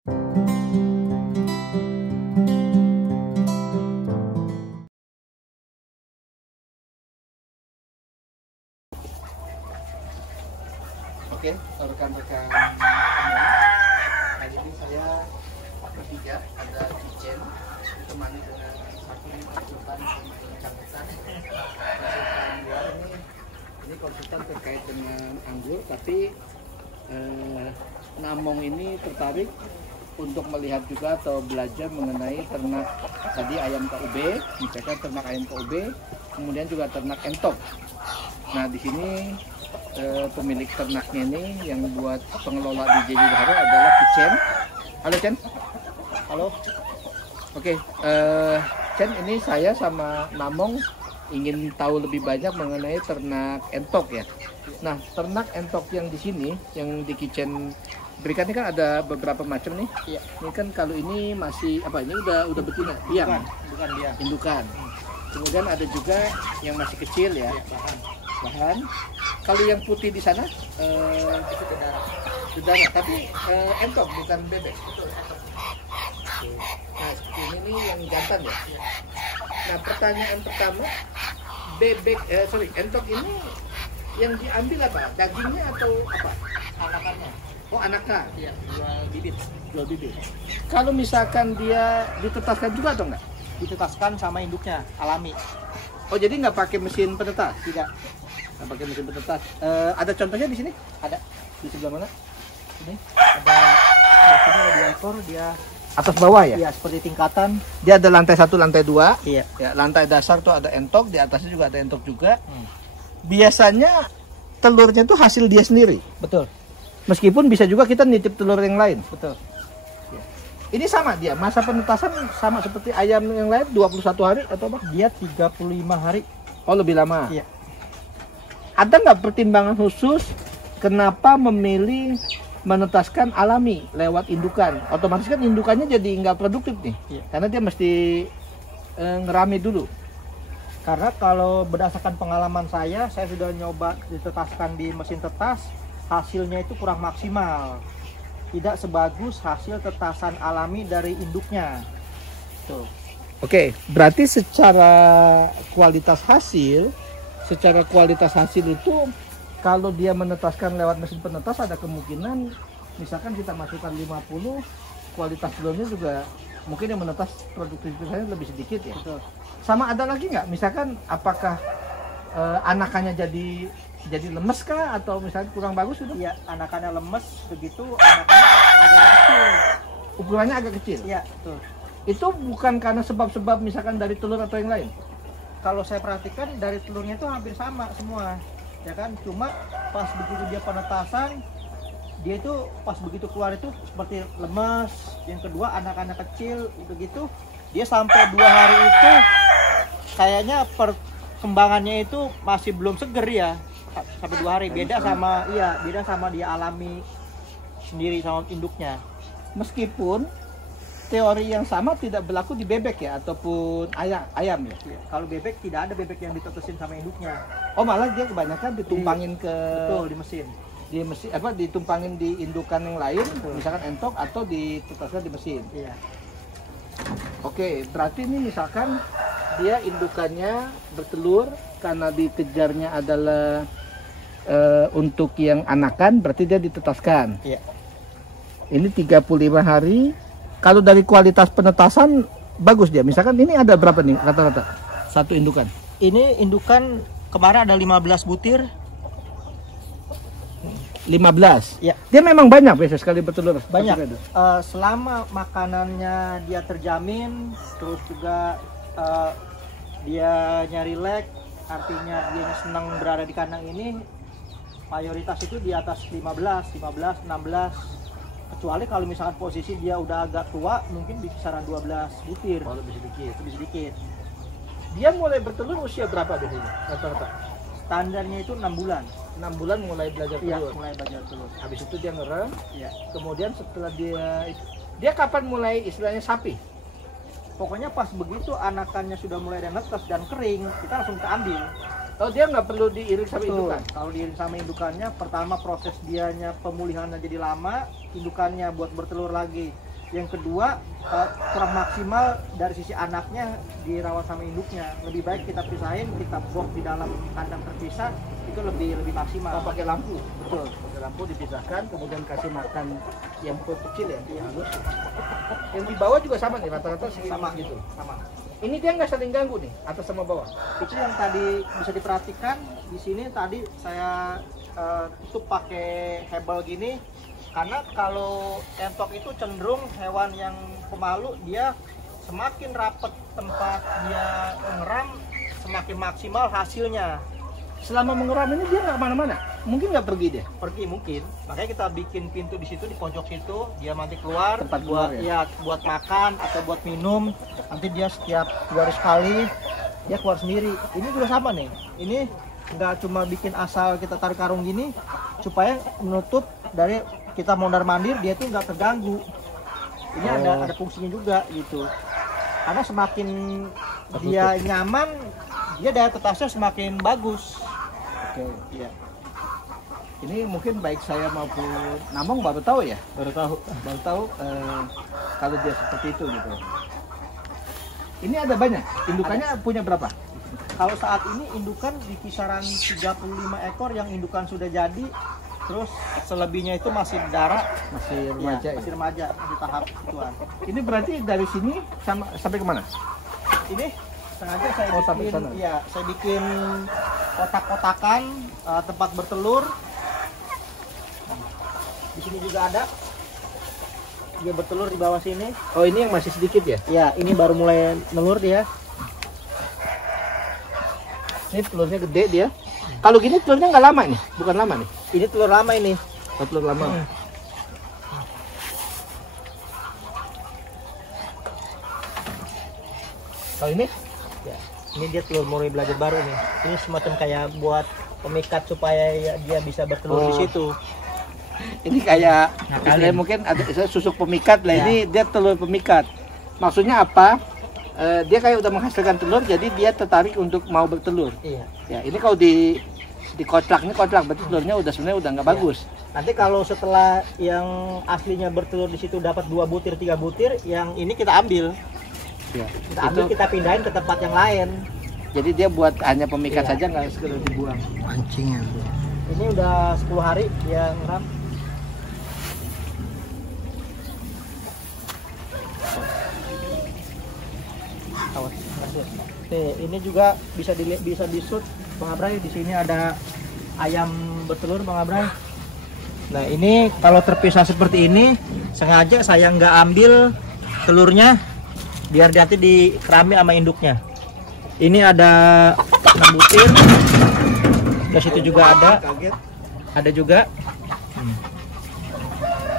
Oke, rekan-rekan, hari ini saya bertiga, ada Kichen ditemani dengan satu konsultan konsultan luar ini konsultan terkait dengan anggur, tapi Namong ini tertarik untuk melihat juga atau belajar mengenai ternak tadi ayam KUB, misalkan ternak ayam KUB, kemudian juga ternak entok. Nah di sini pemilik ternaknya ini yang buat pengelola di JJ Gahara adalah Kichen. Halo Chen. Halo. Oke, Chen, ini saya sama Namong ingin tahu lebih banyak mengenai ternak entok ya. Nah, ternak entok yang di sini, yang di Kichen berikan ini kan ada beberapa macam nih. Iya. Ini kan kalau ini masih apa? Ini udah betina, biang. Bukan biang. Indukan. Kemudian ada juga yang masih kecil ya. Bahan. Kalau yang putih di sana itu dedara, tapi entok bukan bebek. Betul, entok. Nah, seperti ini nih yang jantan ya. Nah, pertanyaan pertama, entok ini yang diambil apa? Dagingnya atau apa? Anakannya. Oh, anaknya. Iya, jual bibit. Kalau misalkan dia ditetaskan juga atau enggak? Ditetaskan sama induknya, alami. Oh, jadi nggak pakai mesin penetas? Tidak. Nggak pakai mesin penetas. Ada contohnya di sini? Ada. Di sebelah mana? Ini ada, biasanya di ekor dia atas bawah ya? Iya, seperti tingkatan. Dia ada lantai 1, lantai 2. Iya. Ya, lantai dasar tuh ada entok, di atasnya juga ada entok juga. Biasanya telurnya itu hasil dia sendiri. Betul. Meskipun bisa juga kita nitip telur yang lain. Betul. Ya. Ini sama dia, masa penetasan sama seperti ayam yang lain 21 hari atau apa? Dia 35 hari. Oh, lebih lama. Iya. Ada nggak pertimbangan khusus kenapa memilih menetaskan alami lewat indukan? Otomatis kan indukannya jadi nggak produktif nih. Iya. Karena dia mesti ngerami dulu. Karena kalau berdasarkan pengalaman saya sudah nyoba ditetaskan di mesin tetas, hasilnya itu kurang maksimal. Tidak sebagus hasil tetasan alami dari induknya. Tuh. Oke, berarti secara kualitas hasil itu kalau dia menetaskan lewat mesin penetas ada kemungkinan misalkan kita masukkan 50, kualitas telurnya juga mungkin yang menetas produktivitasnya lebih sedikit ya. Betul. Sama ada lagi nggak? Misalkan apakah anakannya jadi lemes kah atau misalnya kurang bagus itu? Iya, anakannya lemes, begitu anakannya agak kecil. Ukurannya agak kecil. Iya, betul. Itu bukan karena sebab-sebab misalkan dari telur atau yang lain? Kalau saya perhatikan dari telurnya itu hampir sama semua, ya kan? Cuma pas begitu dia penetasan, dia itu pas begitu keluar itu seperti lemes. Yang kedua anak-anak kecil begitu, dia sampai 2 hari itu kayaknya perkembangannya itu masih belum seger ya. Sampai 2 hari beda sama dia alami sendiri sama induknya. Meskipun teori yang sama tidak berlaku di bebek ya ataupun ayam ya. Kalau bebek tidak ada bebek yang ditetesin sama induknya. Oh, malah dia kebanyakan ditumpangin ke betul di mesin. Di mesin apa ditumpangin di indukan yang lain, misalkan entok atau ditetaskan di mesin. Iya. Oke, berarti ini misalkan dia indukannya bertelur karena dikejarnya adalah untuk yang anakan, berarti dia ditetaskan. Iya. Ini 35 hari. Kalau dari kualitas penetasan bagus dia. Misalkan ini ada berapa nih rata-rata satu indukan? Ini indukan kemarin ada 15 butir. 15. Ya. Dia memang banyak biasa sekali bertelur. Banyak. Selama makanannya dia terjamin, terus juga dia rileks, artinya dia senang berada di kandang ini, mayoritas itu di atas 15, 16. Kecuali kalau misalkan posisi dia udah agak tua, mungkin di kisaran 12 butir. Oh, lebih sedikit. Dia mulai bertelur usia berapa biasanya? Rata-rata? Standarnya itu 6 bulan. 6 bulan mulai belajar telur. Iya, mulai belajar telur. Habis itu dia ngerem. Iya. Kemudian setelah dia kapan mulai istilahnya sapi? Pokoknya pas begitu anakannya sudah mulai ada netes dan kering, kita langsung kita ambil. Oh, dia nggak perlu diiring sama indukan? Kalau diiring sama indukannya, pertama proses dianya pemulihannya jadi lama, indukannya buat bertelur lagi Yang kedua kurang maksimal dari sisi anaknya dirawat sama induknya. Lebih baik kita pisahin, kita box di dalam kandang terpisah, itu lebih maksimal. Pakai lampu. Betul. Pakai lampu dipisahkan, kemudian kasih makan yang kecil ya, yang halus. Yang di bawah juga sama nih, rata-rata Sama gitu. Sama. Ini dia nggak saling ganggu nih, atas sama bawah. Itu yang tadi bisa diperhatikan di sini tadi saya tutup pakai hebel gini, karena kalau entok itu cenderung hewan yang pemalu, dia semakin rapat tempat dia mengeram, semakin maksimal hasilnya. Selama mengeram ini dia nggak kemana-mana, mungkin nggak pergi dia. Pergi mungkin, makanya kita bikin pintu di situ, di pojok situ, dia nanti keluar Tempat buat keluar ya? buat makan atau buat minum. Nanti dia setiap 2 hari sekali dia keluar sendiri. Ini juga sama nih, ini nggak cuma bikin asal kita tarik karung gini supaya menutup dari kita mondar mandir, dia tuh nggak terganggu. Ini ada fungsinya juga gitu, karena semakin dia nyaman, dia daya tetasnya semakin bagus. Oke. Iya. Ini mungkin baik saya maupun Namong baru tahu ya, baru tahu kalau dia seperti itu gitu. Ini ada banyak, indukannya punya berapa? Kalau saat ini indukan di kisaran 35 ekor yang indukan sudah jadi, terus selebihnya itu masih darah, Masih remaja ya? masih remaja di tahap ituan. Ini berarti dari sini sampai kemana? Ini sengaja saya sampai bikin, sana. ya saya bikin kotak-kotakan tempat bertelur. Di sini juga ada, dia bertelur di bawah sini. Oh ini yang masih sedikit ya? Ya, ini baru mulai nelur dia. Ini telurnya gede dia. Kalau gini telurnya nggak lama nih, bukan lama nih. Ini telur lama ini. Oh, telur lama. Kalau ini? Ya, ini dia telur mulai belajar baru nih. Ini semacam kayak buat pemikat supaya dia bisa bertelur di situ. Ini kayak Ngakalin. istilahnya mungkin ada susuk pemikat lah. Ya. Ini dia telur pemikat. Maksudnya apa? Dia kayak udah menghasilkan telur, jadi dia tertarik untuk mau bertelur. Iya. Ya, ini kalau di kotlak, ini kotlak berarti telurnya udah sebenarnya udah nggak bagus. Nanti kalau setelah yang aslinya bertelur di situ dapat 2 butir, 3 butir, yang ini kita ambil. Ya. Kita ambil, kita pindahin ke tempat yang lain. Jadi dia buat hanya pemikat Iya. saja, nggak sekedar dibuang. Mancingnya. Ini udah 10 hari dia ngeram. Awas, ngasut. Nih, ini juga bisa disut, Bang Abrai. Di sini ada ayam bertelur, Bang Abrai. Nah, ini kalau terpisah seperti ini, sengaja saya nggak ambil telurnya, biar nanti dikerami sama induknya. Ini ada 6 butir. Di situ juga ada juga.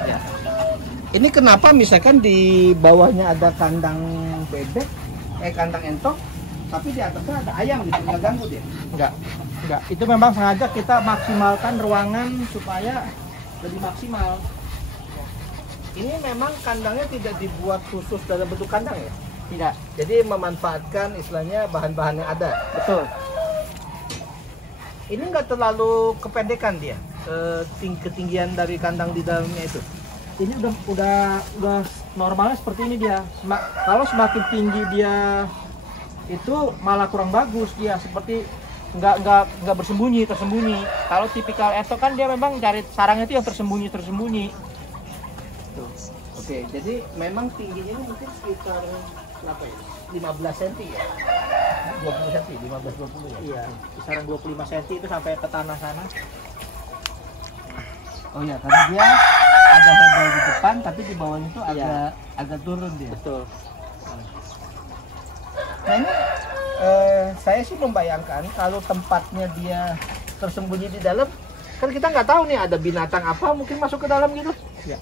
Ya. Ini kenapa misalkan di bawahnya ada kandang bebek, kandang entok, tapi di atasnya ada ayam gitu, nggak ganggu dia? Enggak. Itu memang sengaja kita maksimalkan ruangan supaya lebih maksimal. Ini memang kandangnya tidak dibuat khusus dalam bentuk kandang ya? Tidak. Jadi memanfaatkan istilahnya bahan-bahan yang ada. Betul. Ini nggak terlalu kependekan dia, ketinggian dari kandang di dalamnya itu. Ini udah normalnya seperti ini dia. Kalau semakin tinggi dia itu malah kurang bagus dia, seperti nggak tersembunyi. Kalau tipikal entok kan dia memang dari sarangnya itu yang tersembunyi. Tuh. Oke, jadi memang tingginya ini mungkin sekitar berapa ya? 15 cm ya? 20 cm, 15-20 ya? Iya, kisaran 25 cm itu sampai ke tanah sana. Oh ya, karena dia ada hebel di depan, tapi di bawahnya itu agak turun dia. Betul. Nah ini saya sih membayangkan kalau tempatnya dia tersembunyi di dalam, kan kita nggak tahu nih ada binatang apa mungkin masuk ke dalam gitu. Ya.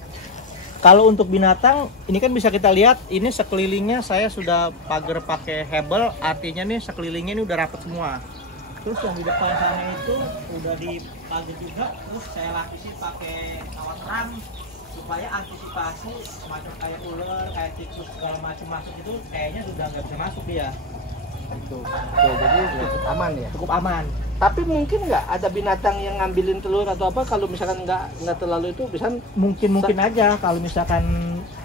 Kalau untuk binatang, ini kan bisa kita lihat, ini sekelilingnya saya sudah pagar pakai hebel, artinya nih sekelilingnya ini udah rapat semua. Terus yang di depan sana itu udah dipagar juga, terus saya lapisin pakai kawat ram supaya antisipasi semacam kayak ular, kayak tikus segala macam masuk itu kayaknya sudah nggak bisa masuk dia. Oke, jadi cukup aman ya. Cukup aman. Tapi mungkin nggak ada binatang yang ngambilin telur atau apa kalau misalkan nggak terlalu itu bisa Mungkin aja kalau misalkan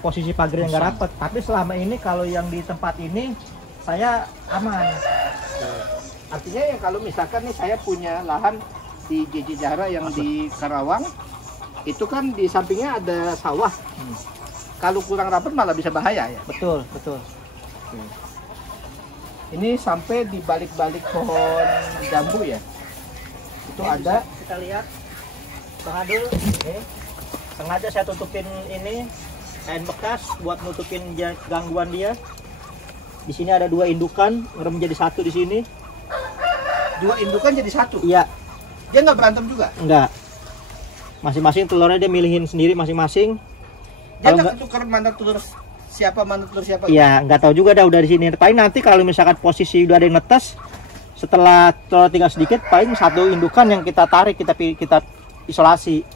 posisi pagarnya nggak rapat. Tapi selama ini kalau yang di tempat ini saya aman. Artinya ya kalau misalkan nih saya punya lahan di JJ Jahara yang di Karawang, itu kan di sampingnya ada sawah. Kalau kurang rapat malah bisa bahaya ya. Betul, betul. Ini sampai di balik-balik pohon jambu ya. Itu Ini ada. bisa kita lihat Bang Adul, ini sengaja saya tutupin ini kain bekas buat nutupin gangguan dia. Di sini ada 2 indukan, ngerem jadi 1 di sini. 2 indukan jadi 1. Iya, Dia nggak berantem juga. enggak. Masing-masing telurnya dia milihin sendiri masing-masing. Dia Kalau nggak tukar mana telur siapa. Iya, nggak tahu juga dah udah di sini. Paling nanti kalau misalkan posisi udah ada yang netes, setelah telur tinggal sedikit, paling 1 indukan yang kita tarik, kita isolasi.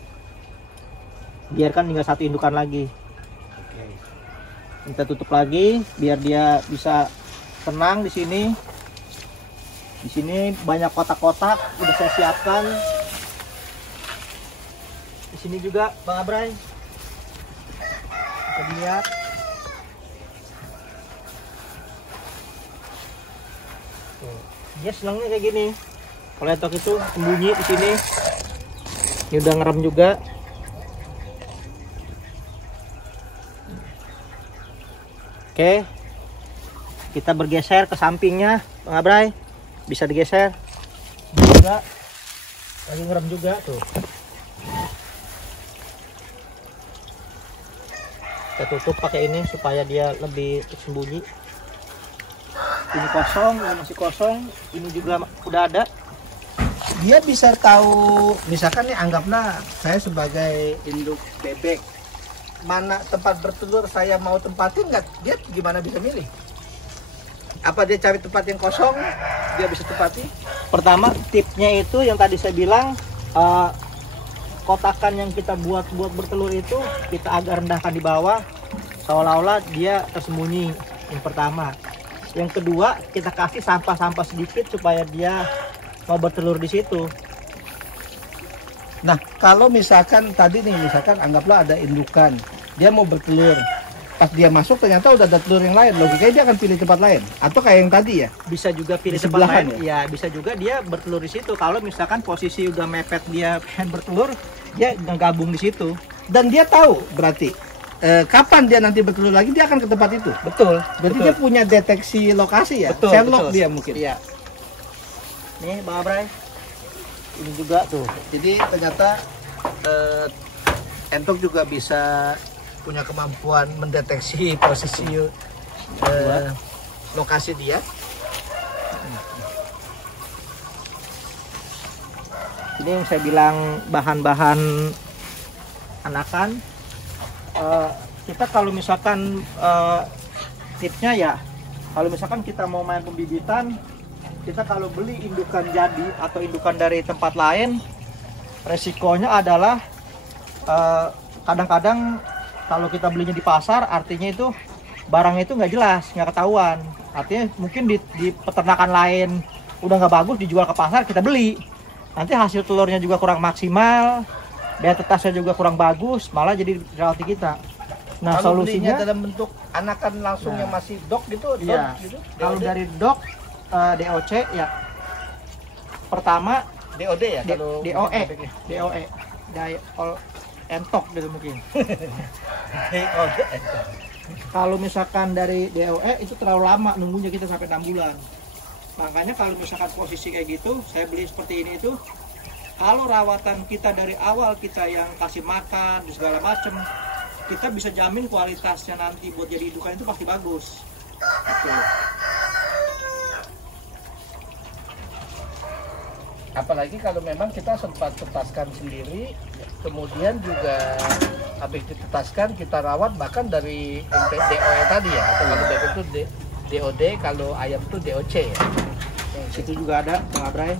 Biarkan tinggal 1 indukan lagi. Kita tutup lagi biar dia bisa tenang di sini. Di sini banyak kotak-kotak udah saya siapkan. Di sini juga Bang Abray. Kita lihat. Dia senangnya kayak gini. Kalau entok itu sembunyi di sini. Ini udah ngerem juga. Oke, kita bergeser ke sampingnya, Bang Abray. Bisa digeser. Juga lagi ngerem juga tuh. Kita tutup pakai ini supaya dia lebih sembunyi. Ini kosong, ini masih kosong. Ini juga udah ada. Dia bisa tahu, misalkan nih anggaplah saya sebagai induk bebek, mana tempat bertelur saya mau tempatin nggak, dia gimana bisa milih? Apa dia cari tempat yang kosong, dia bisa tempati? Pertama, tipnya itu yang tadi saya bilang, kotakan yang kita buat bertelur itu kita agak rendahkan di bawah, seolah-olah dia tersembunyi. Yang pertama. Yang kedua, kita kasih sampah-sampah sedikit supaya dia mau bertelur di situ. Nah, kalau misalkan tadi nih, misalkan anggaplah ada indukan, dia mau bertelur. Pas dia masuk ternyata udah ada telur yang lain, logikanya dia akan pilih tempat lain. Atau kayak yang tadi ya? Bisa juga pilih Di tempat sebelahan lain. Ya, bisa juga dia bertelur di situ. Kalau misalkan posisi udah mepet dia pengen bertelur, dia gabung di situ. Dan dia tahu berarti kapan dia nanti bertelur lagi, dia akan ke tempat itu. Betul. Berarti betul. dia punya deteksi lokasi ya? Betul, Sherlock betul. dia mungkin. Iya. Nih, Bang Abray. Ini juga tuh. Jadi ternyata entok juga bisa punya kemampuan mendeteksi posisi lokasi dia. Ini yang saya bilang bahan-bahan anakan. Kita kalau misalkan tipsnya ya, kalau misalkan kita mau main pembibitan, kita kalau beli indukan jadi atau indukan dari tempat lain, resikonya adalah kadang-kadang kalau kita belinya di pasar, artinya itu barangnya itu nggak jelas, nggak ketahuan. Artinya mungkin di peternakan lain udah nggak bagus, dijual ke pasar, kita beli. Nanti hasil telurnya juga kurang maksimal, daya tetasnya juga kurang bagus, malah jadi royalti kita. Nah, kalau solusinya belinya dalam bentuk anakan langsung yang masih dok gitu, iya. gitu. Kalau dari dok DOC ya. Pertama DOD ya, kalau DOE, DOE, entok gitu mungkin. Kalau misalkan dari DOE itu terlalu lama nunggunya, kita sampai 6 bulan. Makanya kalau misalkan posisi kayak gitu, saya beli seperti ini itu, kalau rawatan kita dari awal kita yang kasih makan dan segala macem, kita bisa jamin kualitasnya nanti buat jadi indukan itu pasti bagus. Gitu. Apalagi kalau memang kita sempat tetaskan sendiri, kemudian juga habis ditetaskan kita rawat bahkan dari DOE tadi ya, atau kalau bebek itu DOD, kalau ayam itu DOC ya. Situ juga ada Bang Abray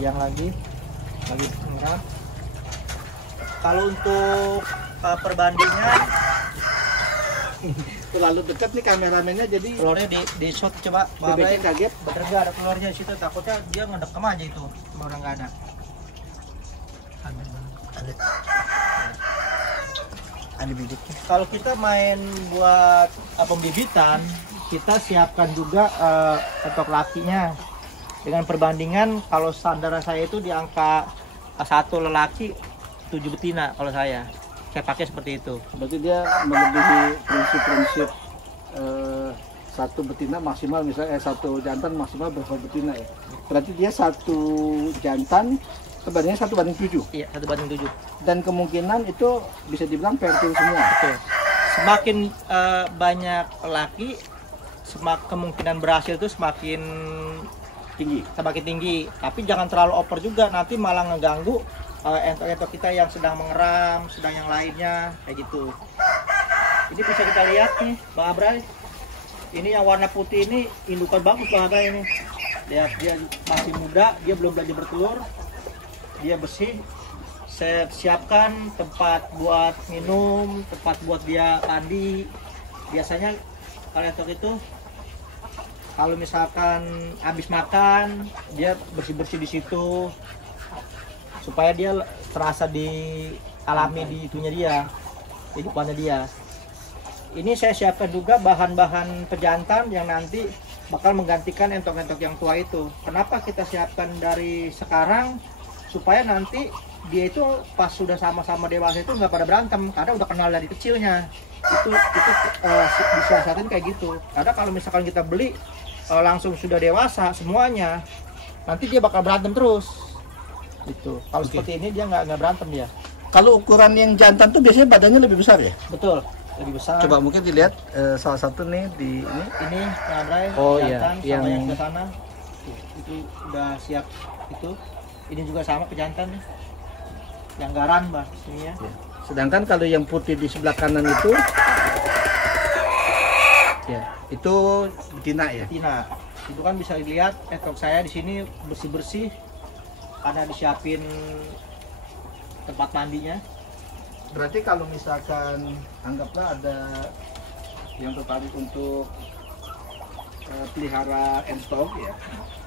yang lagi merah. Kalau untuk perbandingan Terlalu dekat nih kameramennya, jadi telurnya di shot coba Bang Abray. bebeknya kaget. Bener nggak ada telurnya di situ, takutnya dia ngedekem aja itu telurnya nggak ada. Ada bibitnya. Kalau kita main buat pembibitan, kita siapkan juga entok lakinya. Dengan perbandingan kalau standar saya itu di angka 1 lelaki 7 betina kalau saya pakai seperti itu. Berarti dia melebihi prinsip-prinsip satu betina maksimal, misalnya satu jantan maksimal berapa betina ya? Berarti dia satu jantan sebenarnya 1:7. Iya, 1/7. Dan kemungkinan itu bisa dibilang fertil semua. Betul. Semakin banyak laki, kemungkinan berhasil itu semakin tinggi. Tapi jangan terlalu over juga, nanti malah ngeganggu entok-entok kita yang sedang mengeram, sedang yang lainnya kayak gitu. Ini bisa kita lihat nih, Bang Abrai. Ini yang warna putih ini indukan bagus, Bang Abrai ini. Lihat, dia masih muda, dia belum belajar bertelur, dia bersih. Saya siapkan tempat buat minum, tempat buat dia mandi. Biasanya kalau entok itu kalau misalkan habis makan, dia bersih-bersih di situ supaya dia terasa alami di itunya dia, kehidupannya dia. Ini saya siapkan juga bahan-bahan pejantan yang nanti bakal menggantikan entok-entok yang tua itu. Kenapa kita siapkan dari sekarang? Supaya nanti dia itu pas sudah sama-sama dewasa itu nggak pada berantem, karena udah kenal dari kecilnya. Itu disiasatin kayak gitu. Karena kalau misalkan kita beli langsung sudah dewasa semuanya, nanti dia bakal berantem terus. Gitu. Kalau seperti ini dia nggak berantem dia. Kalau ukuran yang jantan tuh biasanya badannya lebih besar ya? Betul, lebih besar. Coba mungkin dilihat salah satu nih di ini. Ini Bray, Oh jantan, iya, sama yang yang ke sana. Itu udah siap itu. Ini juga sama pejantan nih. Yang garan, Mbak, sini ya. Sedangkan kalau yang putih di sebelah kanan itu ya, itu betina ya. Betina. Itu kan bisa dilihat entok saya di sini bersih-bersih karena disiapin tempat mandinya. Berarti kalau misalkan anggaplah ada yang tertarik untuk pelihara entok ya,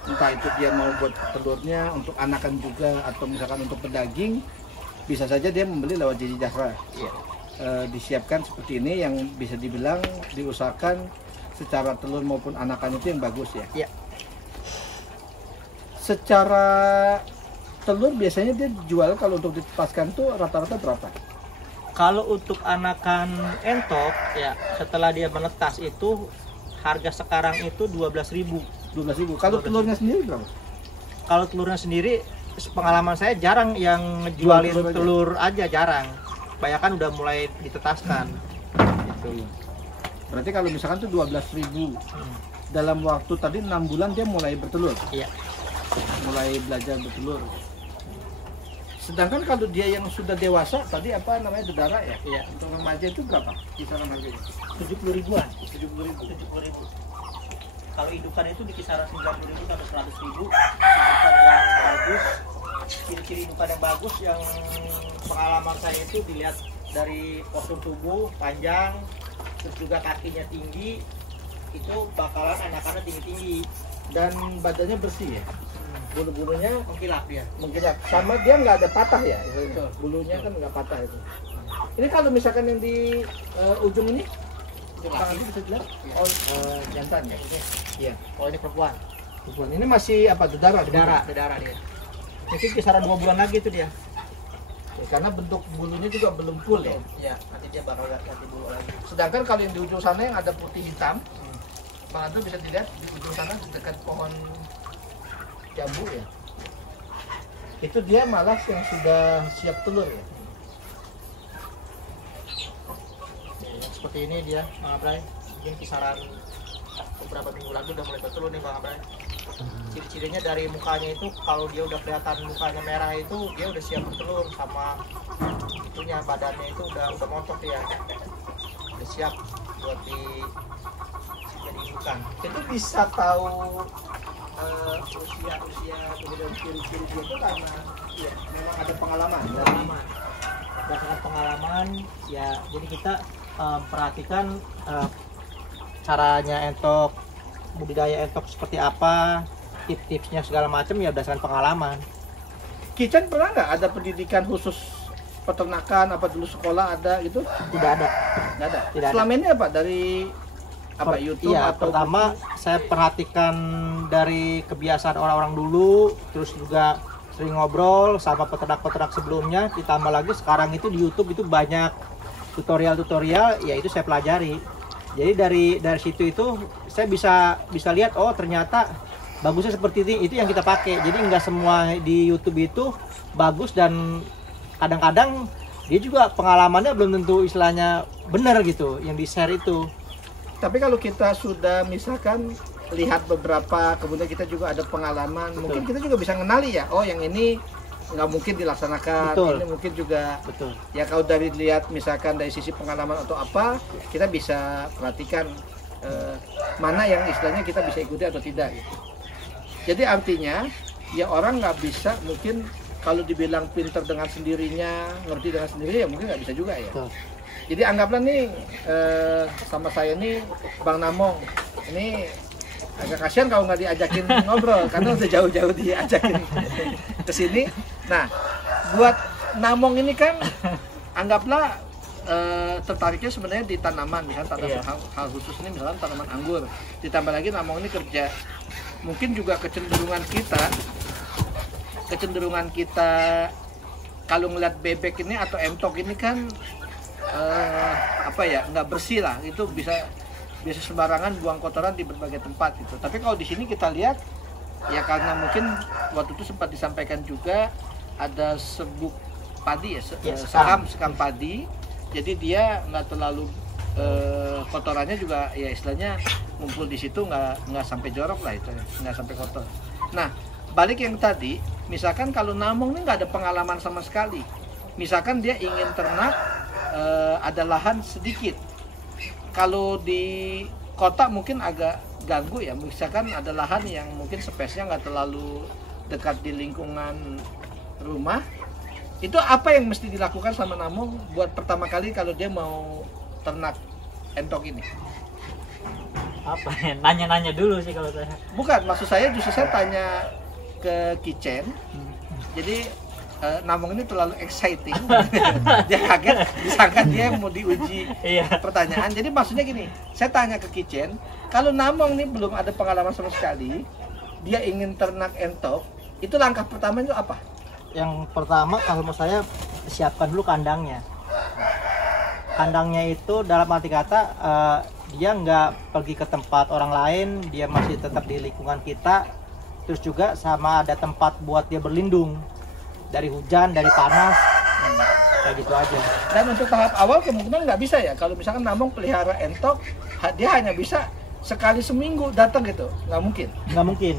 entah itu dia mau buat telurnya, untuk anakan juga, atau misalkan untuk pedaging, bisa saja dia membeli lewat Jiji Jasra. Iya. Disiapkan seperti ini yang bisa dibilang diusahakan secara telur maupun anakan itu yang bagus ya. Iya. Secara telur biasanya dia jual kalau untuk ditepaskan tuh rata-rata berapa? Kalau untuk anakan entok ya setelah dia menetas itu harga sekarang itu 12.000. 12.000. Kalau 12.000. telurnya sendiri berapa? Kalau telurnya sendiri pengalaman saya jarang yang ngejualin Jual telur aja, jarang. Kebanyakan udah mulai ditetaskan. Gitu. Berarti kalau misalkan tuh 12.000 dalam waktu tadi 6 bulan dia mulai bertelur. Iya. Mulai belajar bertelur. Sedangkan kalau dia yang sudah dewasa tadi apa namanya dedara ya? Iya. Untuk remaja itu berapa? Kisaran harganya? 70.000-an. 70.000. 70.000. Kalau indukan itu di kisaran 90.000 sampai 100.000. Indukan yang bagus, ciri-ciri indukan yang bagus yang pengalaman saya itu dilihat dari postur tubuh panjang, terus juga kakinya tinggi, itu bakalan anakannya tinggi-tinggi Dan badannya bersih ya? Bulu-bulunya mengkilap ya. mengkilap. Sama dia nggak ada patah ya? Betul. Bulunya kan nggak patah itu. Ini kalau misalkan yang di ujung ini, tangan ini bisa dilihat? Iya. Oh, jantan ya? Iya. Oh ini perempuan. Ini masih apa? Dedara? Dedara dia. Mungkin kisaran 2 bulan lagi itu dia. Ya, karena bentuk bulunya juga belum full ya. Iya, nanti dia bakal ganti bulu lagi. Sedangkan kalau yang di ujung sana yang ada putih hitam, Bang Anto bisa dilihat di ujung sana dekat pohon jambu ya. Itu dia malah yang sudah siap telur ya. Seperti ini dia, Bang Abrai. Mungkin kisaran beberapa minggu lagi udah mulai bertelur nih Bang Abrai. Ciri-cirinya dari mukanya itu, kalau dia udah kelihatan mukanya merah itu dia udah siap bertelur, sama itunya badannya itu udah montok ya, udah siap buat jadi indukan. Itu bisa tahu usia kemudian ciri-ciri dia itu karena ya, memang ada pengalaman. Berdasarkan pengalaman ya, jadi kita perhatikan caranya entok, budidaya entok seperti apa, tips-tipsnya segala macam ya berdasarkan pengalaman. Kitchen pernah nggak ada pendidikan khusus peternakan apa dulu sekolah ada gitu? Tidak ada. Nggak ada. Tidak ada. Selama ini apa dari apa YouTube Iya, atau pertama saya perhatikan dari kebiasaan orang-orang dulu, terus juga sering ngobrol sama peternak-peternak sebelumnya, ditambah lagi sekarang itu di YouTube itu banyak tutorial-tutorial, ya itu saya pelajari. Jadi dari situ itu saya bisa lihat, oh ternyata bagusnya seperti ini, itu yang kita pakai. Jadi nggak semua di YouTube itu bagus, dan kadang-kadang dia juga pengalamannya belum tentu istilahnya benar gitu yang di share itu. Tapi kalau kita sudah misalkan lihat beberapa, kemudian kita juga ada pengalaman, Betul. mungkin kita juga bisa mengenali ya, oh yang ini nggak mungkin dilaksanakan, Betul. ini mungkin juga. Betul. Ya kalau dari lihat misalkan dari sisi pengalaman atau apa, kita bisa perhatikan mana yang istilahnya kita bisa ikuti atau tidak gitu. Jadi artinya ya orang nggak bisa, mungkin kalau dibilang pinter dengan sendirinya, ngerti dengan sendiri ya mungkin nggak bisa juga ya. Betul. Jadi anggaplah nih sama saya nih Bang Namong, ini agak kasihan kalau nggak diajakin ngobrol karena udah jauh-jauh diajakin ke sini. Nah, buat Namong ini kan anggaplah tertariknya sebenarnya di tanaman, misalnya tanaman hal khusus ini misalnya tanaman anggur. Ditambah lagi Namong ini kerja, mungkin juga kecenderungan kita kalau ngeliat bebek ini atau entok ini kan nggak bersih lah, itu bisa sembarangan buang kotoran di berbagai tempat gitu. Tapi kalau di sini kita lihat ya, karena mungkin waktu itu sempat disampaikan juga ada sebuk padi ya, sekam padi, jadi dia nggak terlalu kotorannya juga ya istilahnya ngumpul di situ, nggak sampai jorok lah, itu nggak sampai kotor. Nah, balik yang tadi, misalkan kalau Namong ini nggak ada pengalaman sama sekali, misalkan dia ingin ternak, ada lahan sedikit. Kalau di kota mungkin agak ganggu ya, misalkan ada lahan yang mungkin space-nya nggak terlalu dekat di lingkungan rumah, itu apa yang mesti dilakukan sama Namong buat pertama kali kalau dia mau ternak entok ini? Apa ya, nanya-nanya dulu sih kalau saya. Bukan, maksud saya justru saya tanya ke Kitchen. Jadi Namong ini terlalu exciting. Dia kaget, disangka dia mau diuji pertanyaan. Jadi maksudnya gini, saya tanya ke Kitchen, kalau Namong ini belum ada pengalaman sama sekali, dia ingin ternak entok, itu langkah pertama itu apa? Yang pertama kalau menurut saya, siapkan dulu kandangnya. Kandangnya itu dalam arti kata dia nggak pergi ke tempat orang lain, dia masih tetap di lingkungan kita. Terus juga sama ada tempat buat dia berlindung dari hujan, dari panas, kayak gitu aja. Dan untuk tahap awal kemungkinan nggak bisa ya, kalau misalkan Namong pelihara entok, dia hanya bisa sekali seminggu datang gitu, nggak mungkin. Nggak mungkin,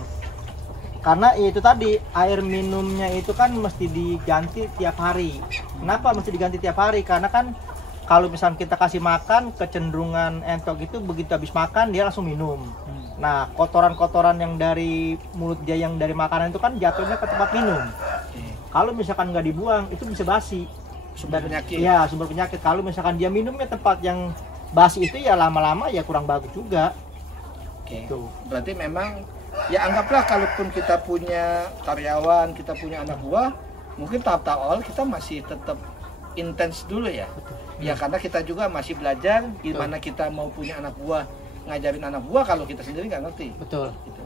karena itu tadi air minumnya itu kan mesti diganti tiap hari. Kenapa mesti diganti tiap hari? Karena kan kalau misalnya kita kasih makan, kecenderungan entok itu begitu habis makan dia langsung minum. Nah, kotoran-kotoran yang dari mulut dia, yang dari makanan itu kan jatuhnya ke tempat minum. Kalau misalkan nggak dibuang, itu bisa basi. Sumber penyakit. Iya, sumber penyakit. Kalau misalkan dia minumnya tempat yang basi itu, ya lama-lama ya kurang bagus juga. Oke. Berarti memang ya anggaplah kalaupun kita punya karyawan, kita punya anak buah, mungkin tahap-tahap awal kita masih tetap intens dulu ya. Ya karena kita juga masih belajar gimana kita mau punya anak buah, ngajarin anak buah kalau kita sendiri nggak ngerti. Betul. Gitu.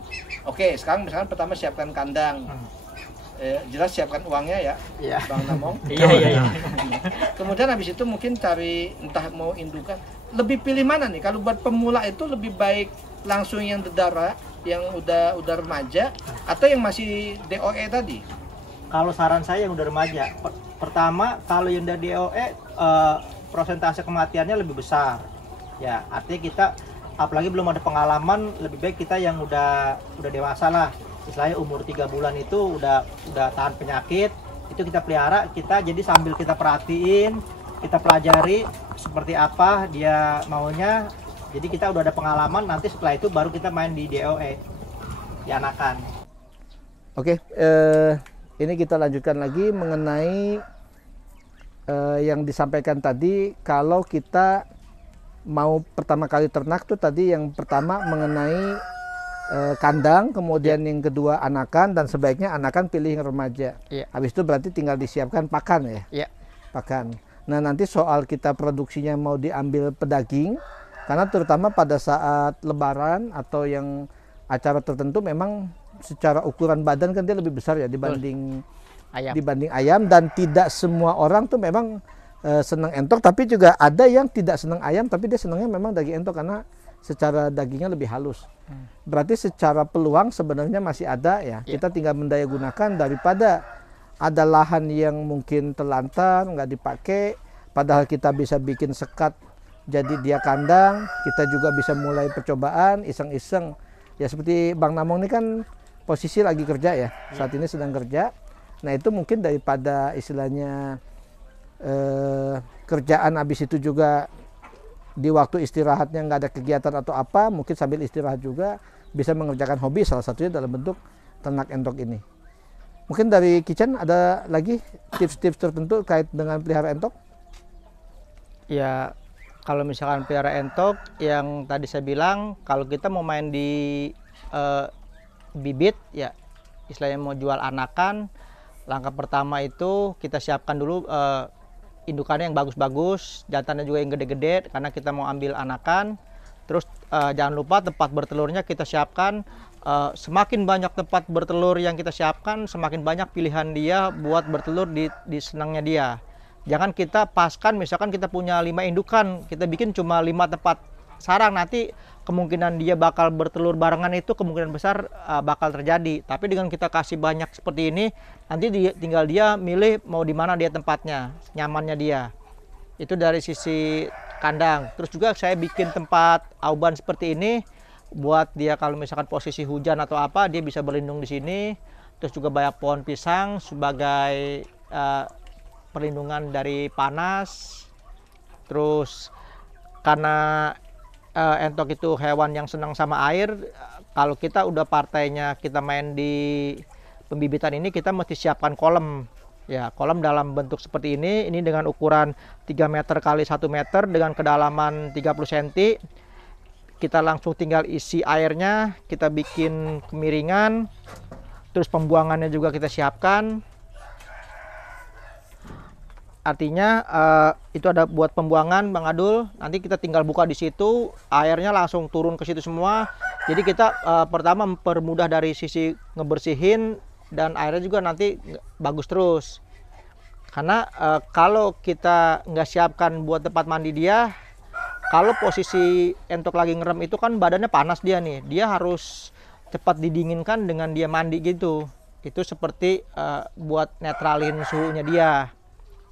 Oke, sekarang misalkan pertama siapkan kandang. Jelas siapkan uangnya ya, Bang Namong. Iya. Kemudian habis itu mungkin cari entah mau indukan. Lebih pilih mana nih? Kalau buat pemula itu lebih baik langsung yang dedara, yang udah remaja, atau yang masih DOE tadi? Kalau saran saya yang udah remaja, pertama kalau yang udah DOE persentase kematiannya lebih besar. Ya, artinya kita apalagi belum ada pengalaman, lebih baik kita yang udah dewasa lah. Istilahnya umur 3 bulan itu udah tahan penyakit, itu kita pelihara, kita jadi sambil kita perhatiin, kita pelajari seperti apa dia maunya. Jadi kita udah ada pengalaman, nanti setelah itu baru kita main di DOE, di anakan. Oke, ini kita lanjutkan lagi mengenai yang disampaikan tadi. Kalau kita mau pertama kali ternak tuh tadi yang pertama mengenai kandang, kemudian yang kedua anakan, dan sebaiknya anakan pilih yang remaja. Iya. Habis itu berarti tinggal disiapkan pakan ya. Iya. pakan. Nah, nanti soal kita produksinya mau diambil pedaging, karena terutama pada saat lebaran atau yang acara tertentu memang secara ukuran badan kan dia lebih besar ya dibanding ayam, dan tidak semua orang tuh memang senang entok, tapi juga ada yang tidak senang ayam tapi dia senangnya memang daging entok karena secara dagingnya lebih halus. Berarti secara peluang sebenarnya masih ada ya. Kita tinggal mendaya gunakan daripada ada lahan yang mungkin telantar nggak dipakai, padahal kita bisa bikin sekat jadi dia kandang. Kita juga bisa mulai percobaan iseng-iseng ya, seperti Bang Namong ini kan posisi lagi kerja ya, saat ini sedang kerja. Nah itu mungkin daripada istilahnya kerjaan habis itu juga di waktu istirahatnya nggak ada kegiatan atau apa, mungkin sambil istirahat juga bisa mengerjakan hobi, salah satunya dalam bentuk ternak entok ini. Mungkin dari Kitchen ada lagi tips-tips tertentu kait dengan pelihara entok? Ya, kalau misalkan pelihara entok, yang tadi saya bilang, kalau kita mau main di bibit, ya istilahnya mau jual anakan, langkah pertama itu kita siapkan dulu indukannya yang bagus-bagus, jantannya juga yang gede-gede, karena kita mau ambil anakan. Terus jangan lupa tempat bertelurnya kita siapkan. Semakin banyak tempat bertelur yang kita siapkan, semakin banyak pilihan dia buat bertelur di senangnya dia. Jangan kita paskan, misalkan kita punya 5 indukan, kita bikin cuma 5 tempat sarang, nanti kemungkinan dia bakal bertelur barengan itu kemungkinan besar bakal terjadi. Tapi dengan kita kasih banyak seperti ini, nanti tinggal dia milih mau di mana dia tempatnya, nyamannya dia. Itu dari sisi kandang. Terus juga saya bikin tempat auban seperti ini buat dia kalau misalkan posisi hujan atau apa, dia bisa berlindung di sini. Terus juga banyak pohon pisang sebagai perlindungan dari panas. Terus karena entok itu hewan yang senang sama air, kalau kita udah partainya kita main di pembibitan ini, kita mesti siapkan kolam. Ya, kolam dalam bentuk seperti ini dengan ukuran 3 meter kali 1 meter dengan kedalaman 30 cm. Kita langsung tinggal isi airnya, kita bikin kemiringan, terus pembuangannya juga kita siapkan. Artinya itu ada buat pembuangan, Bang Adul. Nanti kita tinggal buka di situ, airnya langsung turun ke situ semua. Jadi kita pertama mempermudah dari sisi ngebersihin, dan airnya juga nanti bagus terus. Karena kalau kita nggak siapkan buat tempat mandi dia, kalau posisi entok lagi ngerem itu kan badannya panas dia nih, dia harus cepat didinginkan dengan dia mandi gitu. Itu seperti buat netralin suhunya dia.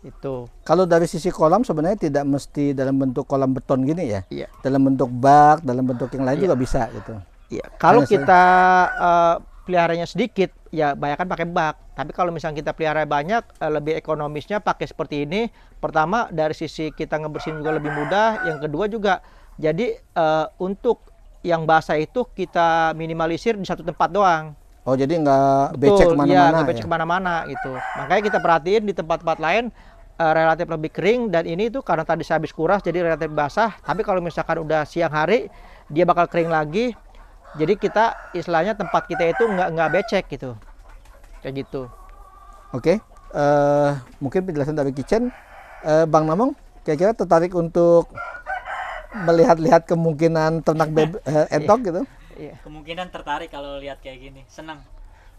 Itu. Kalau dari sisi kolam sebenarnya tidak mesti dalam bentuk kolam beton gini ya. Iya. Dalam bentuk bak, dalam bentuk yang lain juga bisa gitu. Iya. Kalau kita peliharanya sedikit, ya banyakan pakai bak. Tapi kalau misalnya kita pelihara banyak, lebih ekonomisnya pakai seperti ini. Pertama dari sisi kita ngebersihin juga lebih mudah. Yang kedua juga, jadi untuk yang basah itu kita minimalisir di satu tempat doang. Oh, jadi nggak becek kemana-mana? Iya, nggak becek kemana-mana gitu. Makanya kita perhatiin di tempat-tempat lain relatif lebih kering, dan ini tuh karena tadi saya habis kuras jadi relatif basah. Tapi kalau misalkan udah siang hari, dia bakal kering lagi. Jadi kita istilahnya tempat kita itu nggak becek gitu, kayak gitu. Oke, mungkin penjelasan dari Kitchen. Bang Namong, kira-kira tertarik untuk melihat-lihat kemungkinan ternak entok gitu? Iya. Kemungkinan tertarik kalau lihat kayak gini, senang.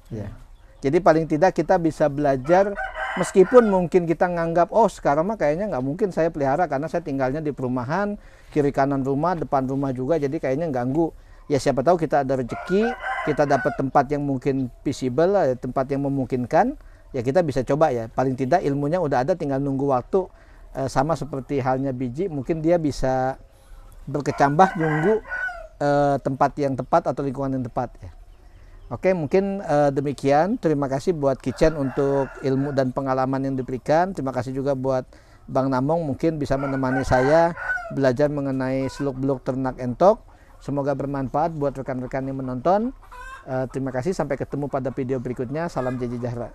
Ya. Jadi paling tidak kita bisa belajar, meskipun mungkin kita nganggap, oh sekarang mah kayaknya nggak mungkin saya pelihara karena saya tinggalnya di perumahan, kiri kanan rumah, depan rumah juga, jadi kayaknya ganggu. Ya siapa tahu kita ada rezeki, kita dapat tempat yang mungkin visible, tempat yang memungkinkan, ya kita bisa coba ya. Paling tidak ilmunya udah ada, tinggal nunggu waktu. Sama seperti halnya biji, mungkin dia bisa berkecambah nunggu tempat yang tepat atau lingkungan yang tepat ya. Oke, mungkin demikian. Terima kasih buat Kitchen untuk ilmu dan pengalaman yang diberikan. Terima kasih juga buat Bang Namong, mungkin bisa menemani saya belajar mengenai seluk-beluk ternak entok. Semoga bermanfaat buat rekan-rekan yang menonton. Terima kasih, sampai ketemu pada video berikutnya. Salam Jeje Jahra.